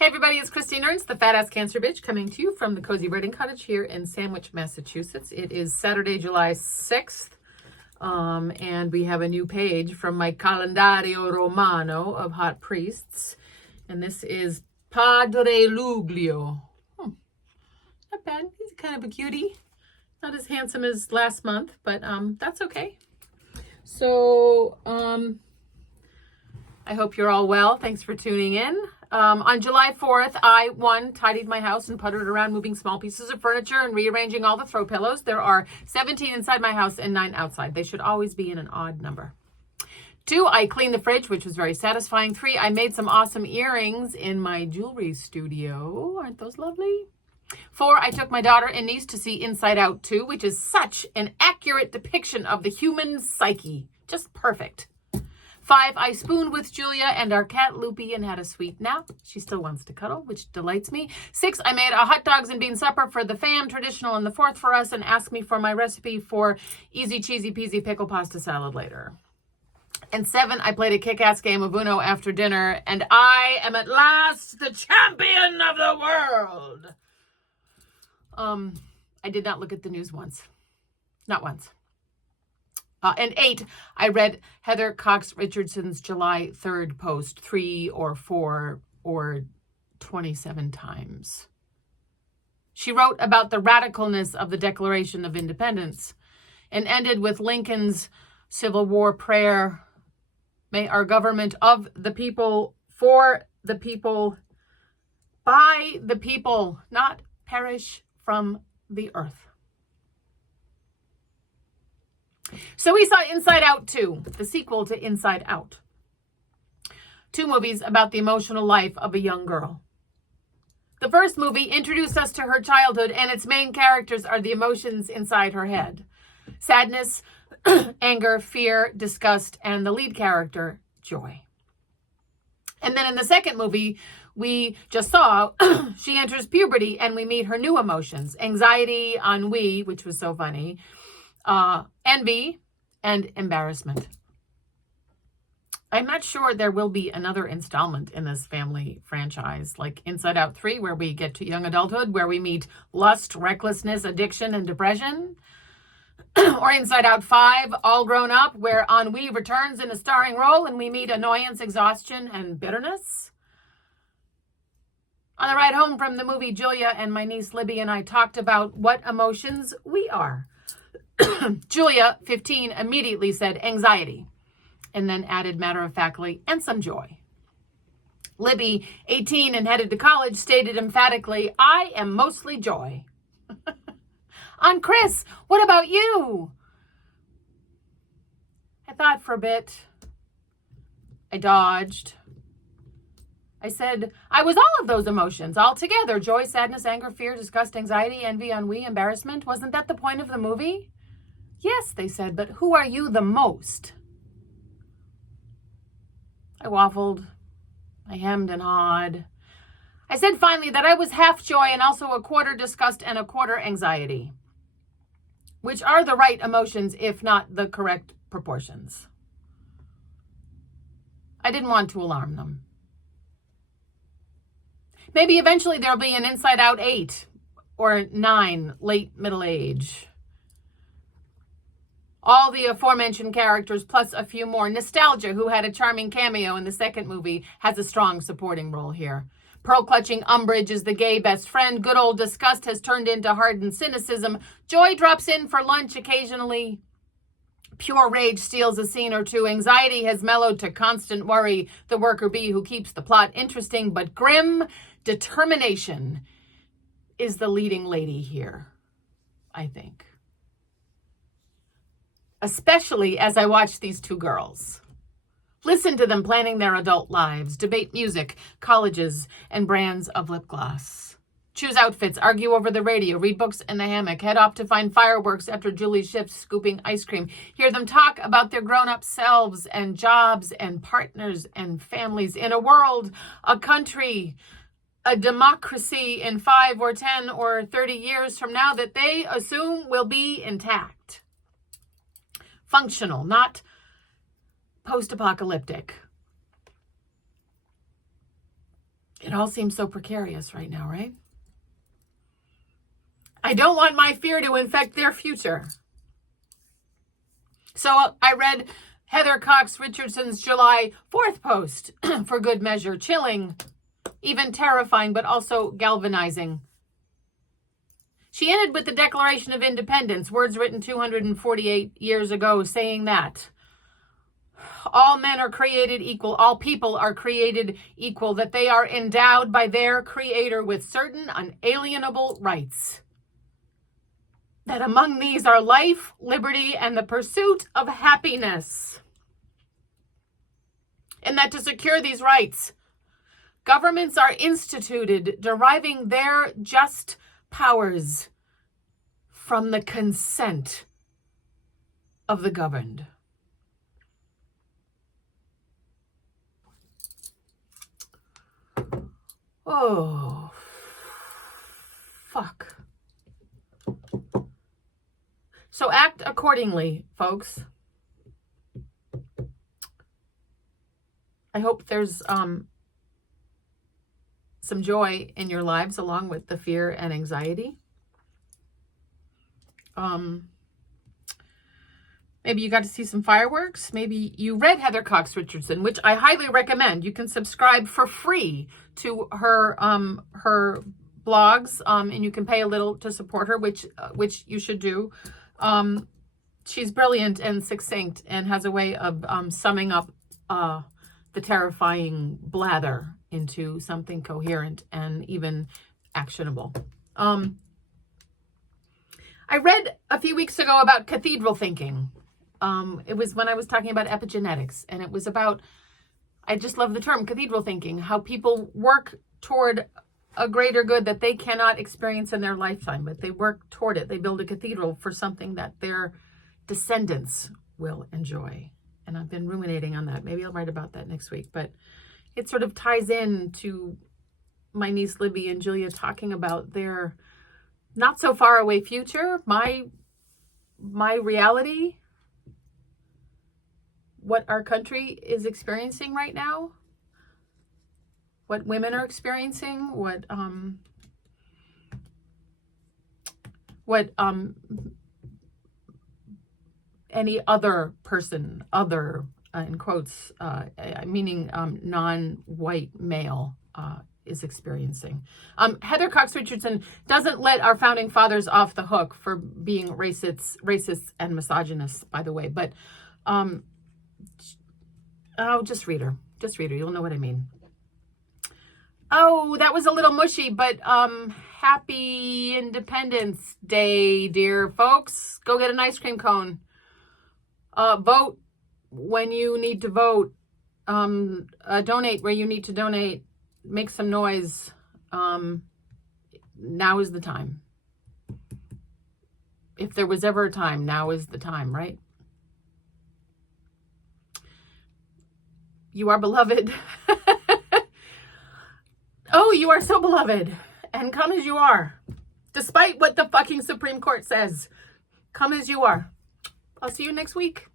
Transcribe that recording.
Hey everybody, it's Christine Ernst, the Fat Ass Cancer Bitch, coming to you from the Cozy Wedding Cottage here in Sandwich, Massachusetts. It is Saturday, July 6th, and we have a new page from my Calendario Romano of Hot Priests, and this is Padre Luglio. Not bad. He's kind of a cutie. Not as handsome as last month, but that's okay. So, I hope you're all well. Thanks for tuning in. On July 4th, I, tidied my house and puttered around moving small pieces of furniture and rearranging all the throw pillows. There are 17 inside my house and 9 outside. They should always be in an odd number. 2, I cleaned the fridge, which was very satisfying. 3, I made some awesome earrings in my jewelry studio. Aren't those lovely? 4, I took my daughter and niece to see Inside Out 2, which is such an accurate depiction of the human psyche. Just perfect. 5, I spooned with Julia and our cat Loopy and had a sweet nap. She still wants to cuddle, which delights me. 6, I made a hot dogs and bean supper for the fam, traditional, and the 4th for us, and asked me for my recipe for easy cheesy peasy pickle pasta salad later. And 7, I played a kick-ass game of Uno after dinner, and I am at last the champion of the world. I did not look at the news once. Not once. And 8, I read Heather Cox Richardson's July 3rd post 3 or 4 or 27 times. She wrote about the radicalness of the Declaration of Independence and ended with Lincoln's Civil War prayer, "May our government of the people, for the people, by the people, not perish from the earth." So we saw Inside Out 2, the sequel to Inside Out. 2 movies about the emotional life of a young girl. The first movie introduced us to her childhood, and its main characters are the emotions inside her head. Sadness, anger, fear, disgust, and the lead character, joy. And then in the second movie, we just saw, she enters puberty and we meet her new emotions. Anxiety, ennui, which was so funny, envy, and embarrassment. I'm not sure there will be another installment in this family franchise, like Inside Out 3, where we get to young adulthood, where we meet lust, recklessness, addiction, and depression. Or Inside Out 5, all grown up, where ennui returns in a starring role and we meet annoyance, exhaustion, and bitterness. On the ride home from the movie, Julia and my niece Libby and I talked about what emotions we are. Julia, 15, immediately said anxiety, and then added matter-of-factly, and some joy. Libby, 18 and headed to college, stated emphatically, "I am mostly joy." On Chris, what about you? I thought for a bit. I dodged. I said, I was all of those emotions, all together. Joy, sadness, anger, fear, disgust, anxiety, envy, ennui, embarrassment. Wasn't that the point of the movie? Yes, they said, but who are you the most? I waffled. I hemmed and hawed. I said finally that I was half joy and also a quarter disgust and a quarter anxiety, which are the right emotions, if not the correct proportions. I didn't want to alarm them. Maybe eventually there'll be an Inside Out 8 or 9, late middle age. All the aforementioned characters, plus a few more. Nostalgia, who had a charming cameo in the second movie, has a strong supporting role here. Pearl-clutching Umbridge is the gay best friend. Good old disgust has turned into hardened cynicism. Joy drops in for lunch occasionally. Pure rage steals a scene or two. Anxiety has mellowed to constant worry, the worker bee who keeps the plot interesting, but grim determination is the leading lady here, I think. Especially as I watch these 2 girls. Listen to them planning their adult lives, debate music, colleges, and brands of lip gloss. Choose outfits, argue over the radio, read books in the hammock, head off to find fireworks after Julie's shift scooping ice cream. Hear them talk about their grown-up selves and jobs and partners and families in a world, a country, a democracy in 5 or 10 or 30 years from now that they assume will be intact. Functional, not post-apocalyptic. It all seems so precarious right now, right? I don't want my fear to infect their future. So I read Heather Cox Richardson's July 4th post for good measure. Chilling, even terrifying, but also galvanizing. She ended with the Declaration of Independence, words written 248 years ago, saying that all men are created equal, all people are created equal, that they are endowed by their Creator with certain unalienable rights. That among these are life, liberty, and the pursuit of happiness. And that to secure these rights, governments are instituted, deriving their just powers from the consent of the governed. Oh, fuck. So act accordingly, folks. I hope there's some joy in your lives along with the fear and anxiety. Maybe you got to see some fireworks. Maybe you read Heather Cox Richardson, which I highly recommend. You can subscribe for free to her her blogs, and you can pay a little to support her, which you should do. She's brilliant and succinct and has a way of summing up the terrifying blather into something coherent and even actionable. I read a few weeks ago about cathedral thinking. It was when I was talking about epigenetics, and it was about, I just love the term cathedral thinking, how people work toward a greater good that they cannot experience in their lifetime, but they work toward it. They build a cathedral for something that their descendants will enjoy. And I've been ruminating on that. Maybe I'll write about that next week, but it sort of ties in to my niece Libby and Julia talking about their not so far away future, my reality, what our country is experiencing right now, what women are experiencing, what any other person, other in quotes, meaning non-white male, is experiencing. Heather Cox Richardson doesn't let our founding fathers off the hook for being racists and misogynists, by the way. But just read her. Just read her. You'll know what I mean. Oh, that was a little mushy, but happy Independence Day, dear folks. Go get an ice cream cone. Vote when you need to vote. Donate where you need to donate. Make some noise. Now is the time. If there was ever a time, now is the time, right? You are beloved. Oh, you are so beloved. And come as you are. Despite what the fucking Supreme Court says. Come as you are. I'll see you next week.